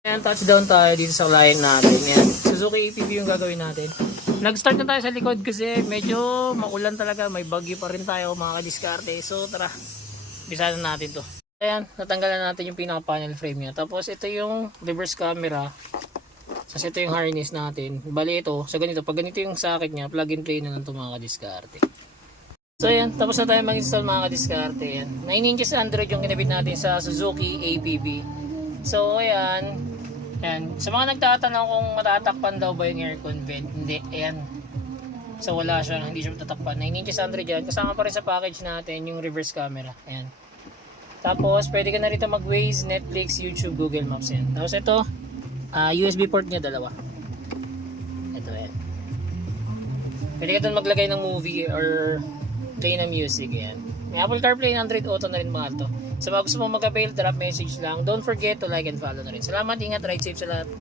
Ayan, touchdown tayo dito sa client natin. Yan. Suzuki APV yung gagawin natin. Nag-start na tayo sa likod kasi medyo maulan talaga. May bagyo pa rin tayo mga kadiskarte. So tara, bisa na natin to. Ayan, natanggalan natin yung pinaka-panel frame niya. Tapos ito yung reverse camera. Kasi ito yung harness natin. Bali ito, sa ganito. Pag ganito yung socket niya, plug and play na lang ito mga kadiskarte. So ayan, tapos na tayo mag-install mga kadiskarte. Ayan. 9 inches Android yung kinabit natin sa Suzuki APV. So ayan. Ayan. Sa mga nagtatanong kung matatakpan daw ba yung aircon vent, hindi. Ayan. So wala siya, hindi siya matatakpan. 9 inches Android yan. Kasama pa rin sa package natin yung reverse camera. Ayan. Tapos pwede ka na rito mag-Waze, Netflix, YouTube, Google Maps. Ayan. Tapos ito, USB port niya dalawa. Ito ayan. Pwede ka doon maglagay ng movie or play ng music. Ayan. May Apple CarPlay, Android Auto na rin mga to. Sa mga gusto mong mag-avail, drop message lang. Don't forget to like and follow na rin. Salamat, ingat, ride safe sa lahat.